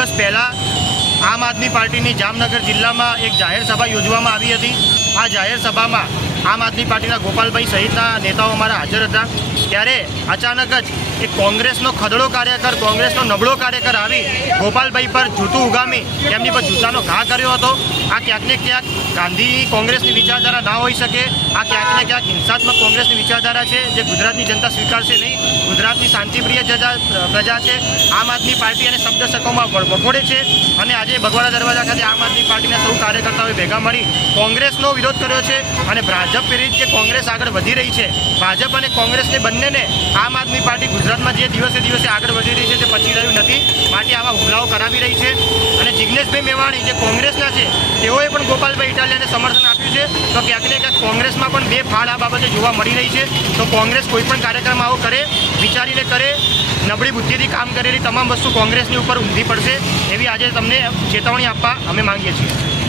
દિવસ પહેલાં આમ આદમી પાર્ટીની જામનગર જિલ્લામાં એક જાહેર સભા યોજવામાં આવી હતી। આ જાહેર સભામાં આમ આદમી પાર્ટીના ગોપાલભાઈ સહિતના નેતાઓ અમારા હાજર હતા। ત્યારે અચાનક જ એક કોંગ્રેસનો ખદડો કાર્યકર, કોંગ્રેસનો નબળો કાર્યકર આવી ગોપાલભાઈ પર જૂતું ઉગામી તેમની પર જૂતાનો ઘા કર્યો હતો। આ ક્યાંક ને ક્યાંક ગાંધી કોંગ્રેસની વિચારધારા ના હોઈ શકે। આ ક્યાંક ને ક્યાંક હિંસાત્મક કોંગ્રેસની વિચારધારા છે, જે ગુજરાતની જનતા સ્વીકારશે નહીં। ગુજરાતની શાંતિપ્રિય પ્રજા છે, આમ આદમી પાર્ટી અને શબ્દ શકોમાં વખોડે છે। અને આજે બગવાડા દરવાજા ખાતે આમ આદમી પાર્ટીના સૌ કાર્યકર્તાઓએ ભેગા મળી કોંગ્રેસનો વિરોધ કર્યો છે। અને ભાજપ પ્રેરિત જે કોંગ્રેસ આગળ વધી રહી છે, ભાજપ અને કોંગ્રેસને બંનેને આમ આદમી પાર્ટી ગુજરાતમાં જે દિવસે દિવસે આગળ વધી રહી છે તે પચી રહ્યું નથી, માટે આવા હુમલાઓ કરાવી રહી છે। અને જિગ્નેશભાઈ મેવાણી જે કોંગ્રેસના છે, તેઓએ પણ ગોપાલભાઈ ઇટાલિયાને સમર્થન આપ્યું છે। તો ક્યાંક ને ક્યાંક કોંગ્રેસમાં પણ બે ફાળ આ બાબતે જોવા મળી રહી છે। તો કોંગ્રેસ કોઈ પણ કાર્યક્રમ આવો કરે, વિચારીને કરે, નબળી બુદ્ધિથી કામ કરેલી તમામ વસ્તુ કોંગ્રેસની ઉપર ઊંધી પડશે, એવી આજે તમને ચેતવણી આપવા અમે માંગીએ છીએ।